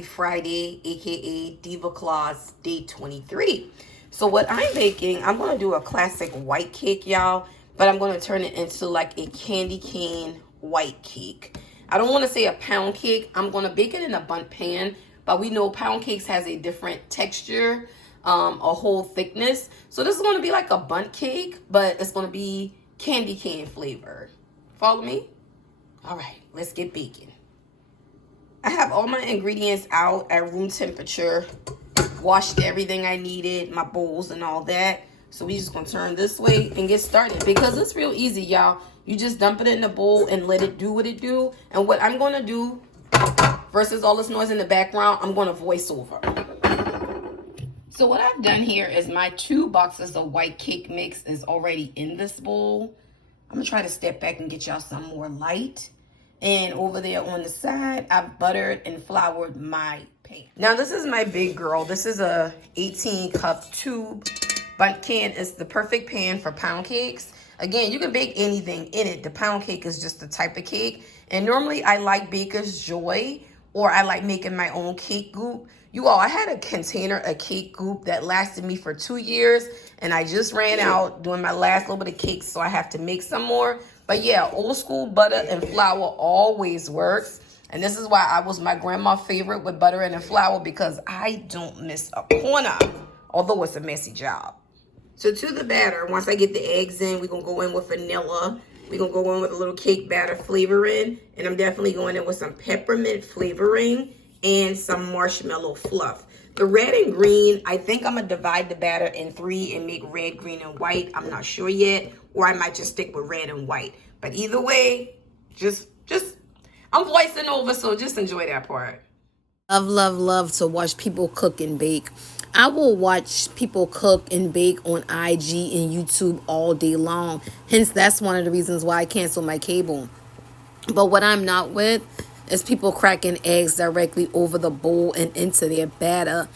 happy Friday, aka Diva Claus day 23. So what I'm baking, I'm going to do a classic white cake, y'all, but I'm going to turn it into like a candy cane white cake. I don't want to say a pound cake. I'm going to bake it in a bundt pan, but we know pound cakes has a different texture, a whole thickness. So this is going to be like a bundt cake, but it's going to be candy cane flavored. Follow me? All right, let's get baking. I have all my ingredients out at room temperature. Washed everything I needed, my bowls and all that. So we just gonna turn this way and get started because it's real easy, y'all. You just dump it in the bowl and let it do what it do. And what I'm gonna do versus all this noise in the background, I'm gonna voice over. So what I've done here is my 2 boxes of white cake mix is already in this bowl. I'm gonna try to step back and get y'all some more light. And over there on the side, I've buttered and floured my pan. Now this is my big girl. This is a 18 cup tube bundt can. It's the perfect pan for pound cakes. Again, you can bake anything in it. The pound cake is just the type of cake. And normally I like Baker's Joy, or I like making my own cake goop. You all, I had a container of cake goop that lasted me for 2 years, and I just ran out doing my last little bit of cakes, so I have to make some more. But yeah, old school butter and flour always works. And this is why I was my grandma's favorite with butter and flour, because I don't miss a corner, although it's a messy job. So to the batter, once I get the eggs in, we're going to go in with vanilla. We're going to go in with a little cake batter flavoring. And I'm definitely going in with some peppermint flavoring and some marshmallow fluff. The red and green, I think I'm going to divide the batter in 3 and make red, green, and white. I'm not sure yet. Or I might just stick with red and white. But either way, I'm voicing over, so just enjoy that part. Love to watch people cook and bake. I will watch people cook and bake on IG and YouTube all day long. Hence, that's one of the reasons why I cancel my cable. But what I'm not with is people cracking eggs directly over the bowl and into their batter.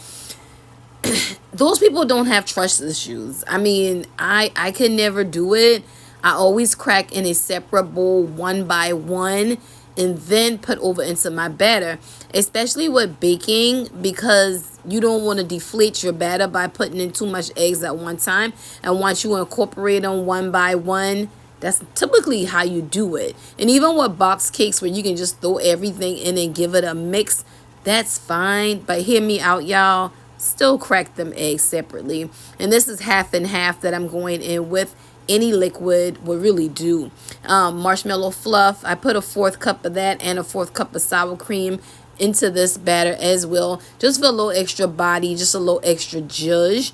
Those people don't have trust issues. I mean, I could never do it. I always crack in a separate bowl one by one and then put over into my batter, especially with baking, because you don't want to deflate your batter by putting in too much eggs at one time. And once you incorporate them one by one, that's typically how you do it. And even with box cakes where you can just throw everything in and give it a mix, that's fine. But hear me out, y'all. Still crack them eggs separately. And this is half and half that I'm going in with. Any liquid will really do. Marshmallow fluff, I put a 4th cup of that and a 4th cup of sour cream into this batter as well, just for a little extra body, just a little extra zhuzh.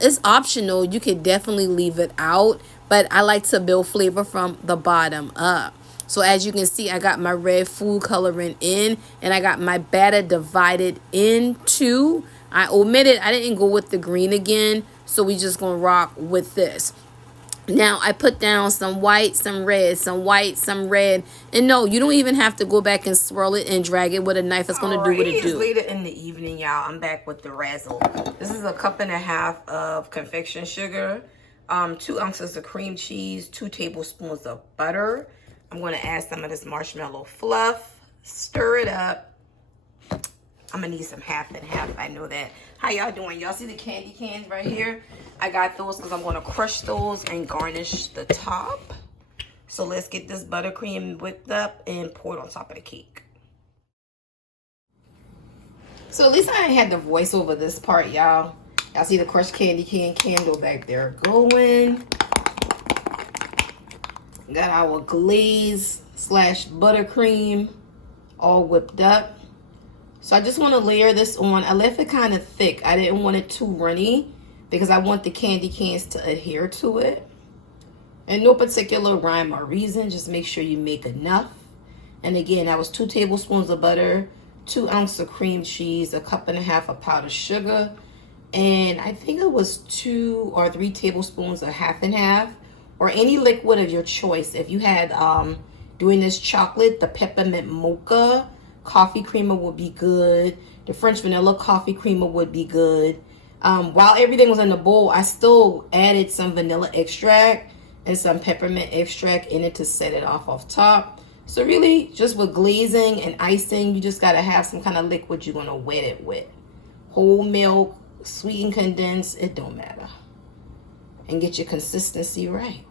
It's optional. You could definitely leave it out, but I like to build flavor from the bottom up. So as you can see, I got my red food coloring in, and I got my batter divided in 2. I omitted, I didn't go with the green again, so we just gonna rock with this. Now, I put down some white, some red, some white, some red. And no, you don't even have to go back and swirl it and drag it with a knife. It's going to do what it do. Later in the evening, y'all, I'm back with the razzle. This is a 1.5 cups of confection sugar, 2 ounces of cream cheese, 2 tablespoons of butter. I'm going to add some of this marshmallow fluff, stir it up. I'm going to need some half and half. I know that. How y'all doing? Y'all see the candy cans right here? I got those because I'm going to crush those and garnish the top. So let's get this buttercream whipped up and pour it on top of the cake. So at least I had the voice over this part, y'all. Y'all see the crushed candy cane candle back there going. Got our glaze / buttercream all whipped up. So I just want to layer this on. I left it kind of thick. I didn't want it too runny because I want the candy cans to adhere to it. And no particular rhyme or reason. Just make sure you make enough. And again, that was 2 tablespoons of butter, 2 ounces of cream cheese, 1.5 cups of powdered sugar, and I think it was 2 or 3 tablespoons of half and half, or any liquid of your choice. If you had doing this chocolate, the peppermint mocha coffee creamer would be good. The French vanilla coffee creamer would be good. While everything was in the bowl, I still added some vanilla extract and some peppermint extract in it to set it off top. So really, just with glazing and icing, you just gotta have some kind of liquid you're gonna wet it with. Whole milk, sweetened, condensed, it don't matter. And get your consistency right.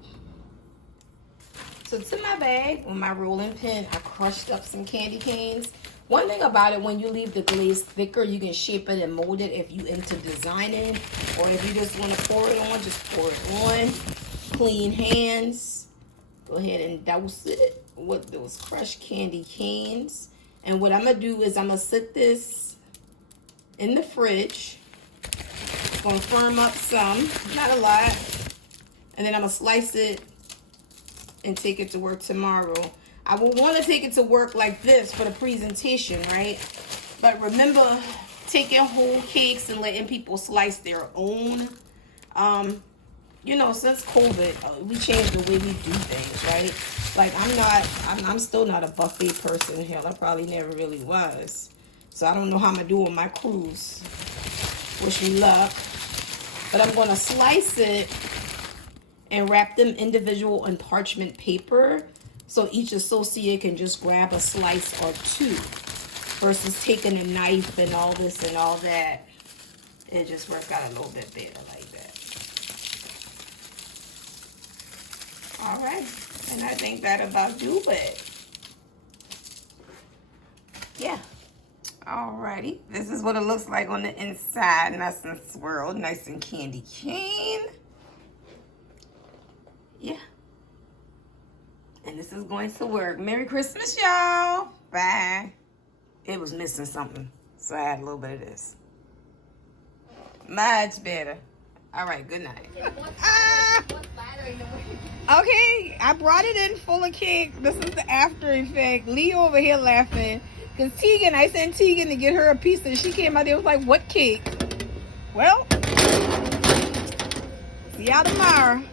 So to my bag, with my rolling pin, I crushed up some candy canes. One thing about it, when you leave the glaze thicker, you can shape it and mold it if you into designing. Or if you just want to pour it on, just pour it on. Clean hands. Go ahead and douse it with those crushed candy canes. And what I'm going to do is I'm going to sit this in the fridge. It's going to firm up some, not a lot. And then I'm going to slice it and take it to work tomorrow. I will want to take it to work like this for the presentation, right? But remember, taking whole cakes and letting people slice their own. You know, since COVID, we changed the way we do things, right? Like, I'm still not a buffet person. Hell, I probably never really was. So I don't know how I'm going to do on my cruise. Wish me luck. But I'm going to slice it and wrap them individual in parchment paper, so each associate can just grab a slice or two, versus taking a knife and all this and all that. It just works out a little bit better like that. All right, and I think that about do it. Yeah. Alrighty, this is what it looks like on the inside, nice and swirled, nice and candy cane. Yeah. And this is going to work. Merry Christmas, y'all. Bye. It was missing something, so I had a little bit of this. Much better. All right, good night. Okay, I brought it in full of cake. This is the after effect. Lee over here laughing. Because Tegan, I sent Tegan to get her a piece, and she came out there and was like, what cake? Well, see y'all tomorrow.